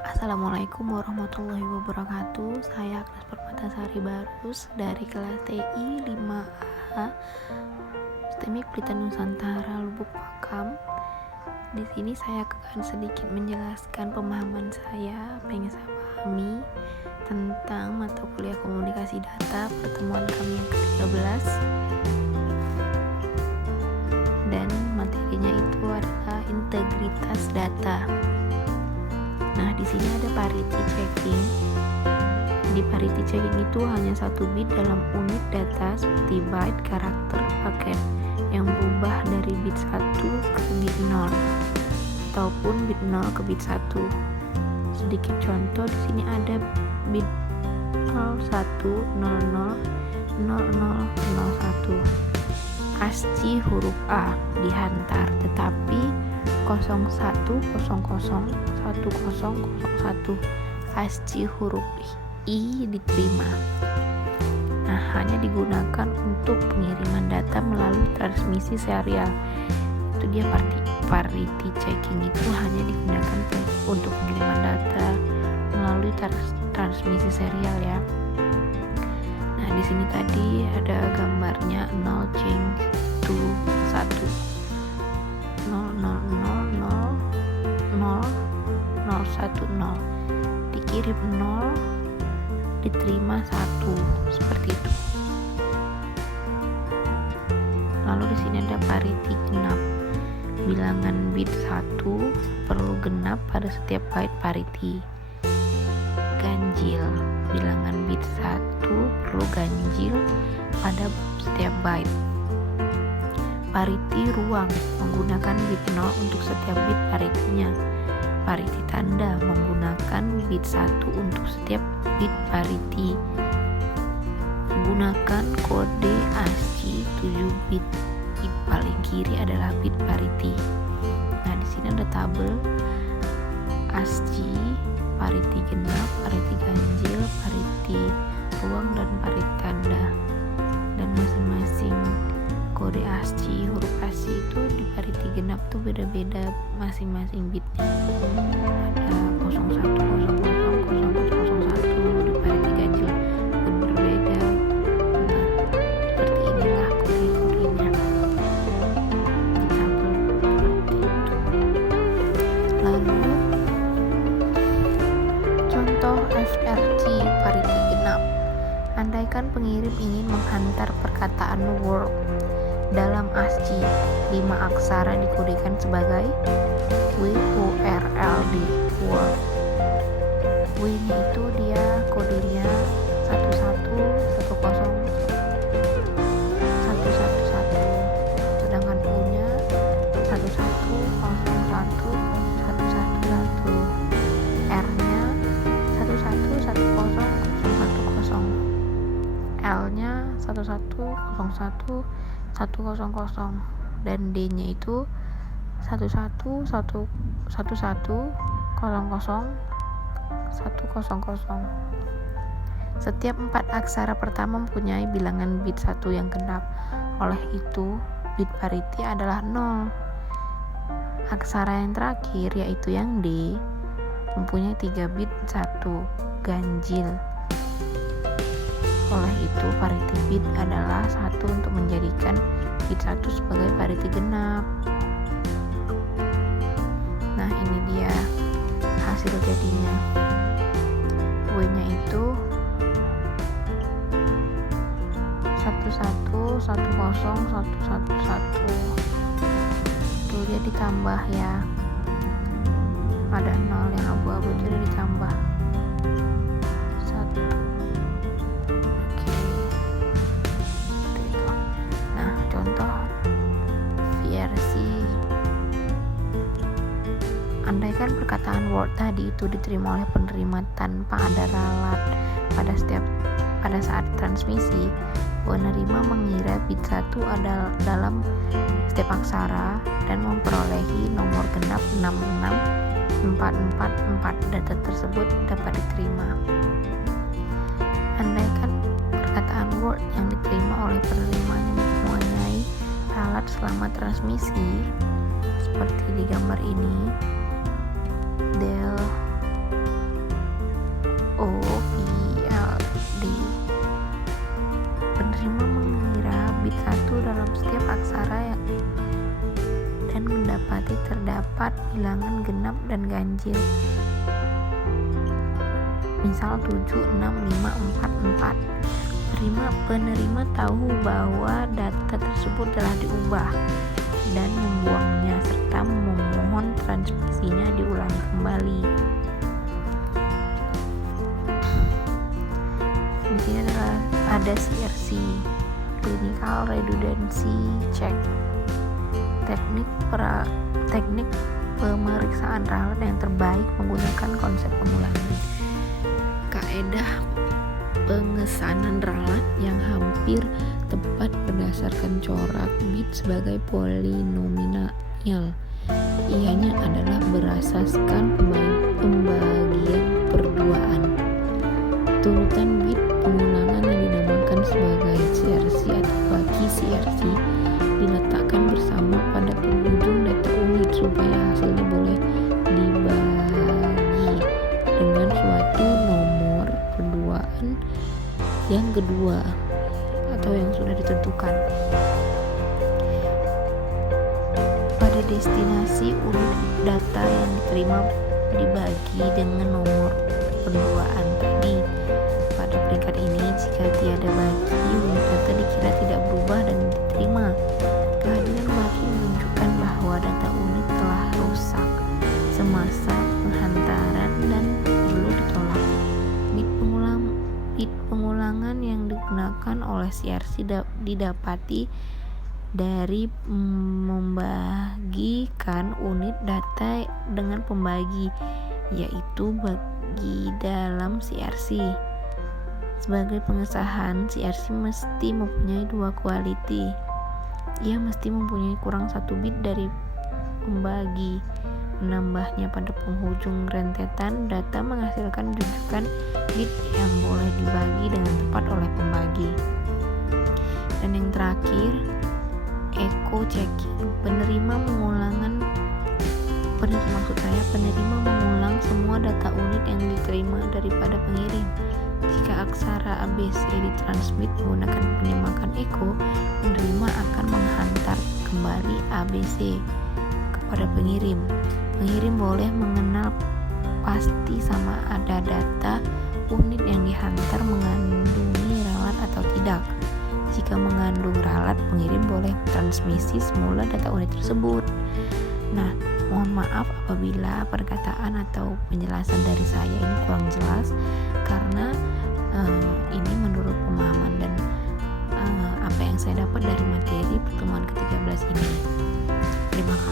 Assalamualaikum warahmatullahi wabarakatuh. Saya Agnes Permatasari Barus dari kelas TI 5A STEMIK Pelita Nusantara Lubuk Pakam. Di sini saya akan sedikit menjelaskan pemahaman saya, apa yang saya pahami tentang mata kuliah komunikasi data pertemuan kami yang ke-13, dan materinya itu adalah integritas data. Nah, di sini ada parity checking. Di parity checking itu hanya satu bit dalam unit data seperti byte, karakter, paket yang berubah dari bit 1 ke bit 0 ataupun bit 0 ke bit 1. Sedikit contoh, di sini ada bit 01000001. ASCII huruf A dihantar, tetapi 01001001 ASCII huruf I diterima. Nah, hanya digunakan untuk pengiriman data melalui transmisi serial. Itu dia parity checking, itu hanya digunakan untuk pengiriman data melalui transmisi serial ya. Nah, di sini tadi ada gambarnya 0 change to 1. 0000010 dikirim 0, diterima 1, seperti itu. Lalu di sini ada parity genap. Bilangan bit 1 perlu genap pada setiap byte parity. Ganjil. Bilangan bit 1 perlu ganjil pada setiap byte. Parity ruang, menggunakan bit 0 untuk setiap bit parity-nya. Parity tanda, menggunakan bit 1 untuk setiap bit parity. Gunakan kode ASCII 7 bit. Bit paling kiri adalah bit parity. Nah, di sini ada tabel ASCII, parity genap, parity ganjil, parity ruang, dan parity tanda. Dan masing-masing kode ASCII, huruf ASCII itu di parity genap tuh beda-beda masing-masing bitnya. Ada 01000001 di parity ganjil pun berbeda. Nah, seperti inilah kode-kodenya di tabel seperti itu. Lalu contoh FRC parity genap. Andaikan pengirim ingin menghantar perkataan word dalam ASCII 5 aksara dikodekan sebagai WORLD, word. W-nya itu dia kodenya 1110111, sedangkan U-nya 1101111, R-nya 1110010, L-nya 1101100, dan D-nya itu 11100100100. Setiap 4 aksara pertama mempunyai bilangan bit 1 yang genap. Oleh itu, bit parity adalah 0. Aksara yang terakhir, yaitu yang D, mempunyai 3 bit 1 ganjil. Oleh itu, parity bit adalah 1 untuk menjadikan bit 1 sebagai parity genap. Nah, ini dia hasil jadinya. W-nya itu 1110111. Tuh, dia ditambah ya. Ada 0 yang abu-abu, jadi ditambah 1. Oke. Itu. Nah, contoh versi. Andaikan perkataan word tadi itu diterima oleh penerima tanpa ada ralat pada saat transmisi, penerima mengira bit 1 ada dalam setiap aksara dan memperolehi nomor genap 66444. Data tersebut dapat diterima. Andaikan perkataan word yang diterima oleh penerimanya mempunyai ralat selama transmisi, seperti di gambar ini, del bilangan genap dan ganjil. Misal 7, 6, 5, 4, 4. Penerima tahu bahwa data tersebut telah diubah dan membuangnya serta memohon transmisinya diulang kembali. Di sini ada CRC, Clinical Redundancy Check, teknik pemeriksaan ralat yang terbaik menggunakan konsep pengulangan. Kaedah pengesanan ralat yang hampir tepat berdasarkan corak bit sebagai polinomial. Ianya adalah berasaskan pembagian perduaan. Turutan bit pengulangan yang dinamakan sebagai CRC atau bagi CRC diletakkan bersama pada penghujung data unit supaya hasilnya boleh dibagi dengan suatu nomor perduaan yang kedua atau yang sudah ditentukan. Pada destinasi unit data yang diterima dibagi dengan nomor perduaan tadi. Pada peringkat ini, jika tiada bagi, unit data dikira tidak berubah dan diterima. Kehadiran bagi menunjukkan bahwa data unit telah rusak semasa penghantaran dan perlu ditolak. Bit pengulangan yang digunakan oleh CRC didapati dari membagikan unit data dengan pembagi, yaitu bagi dalam CRC. Sebagai pengesahan, CRC mesti mempunyai dua quality. Ia mesti mempunyai kurang satu bit dari pembagi. Menambahnya pada penghujung rentetan data menghasilkan rujukan bit yang boleh dibagi dengan tepat oleh pembagi. Dan yang terakhir, echo checking. Penerima mengulang semua data unit yang diterima daripada pengirim. Jika aksara ABC ditransmit menggunakan penyemakan echo, penerima akan menghantar kembali ABC kepada pengirim. Pengirim boleh mengenal pasti sama ada data unit yang dihantar mengandungi ralat atau tidak. Jika mengandung ralat, pengirim boleh transmisi semula data unit tersebut. Nah, mohon maaf apabila perkataan atau penjelasan dari saya ini kurang jelas, karena ini menurut pemahaman dan apa yang saya dapat dari materi pertemuan ke-13 ini. Terima kasih.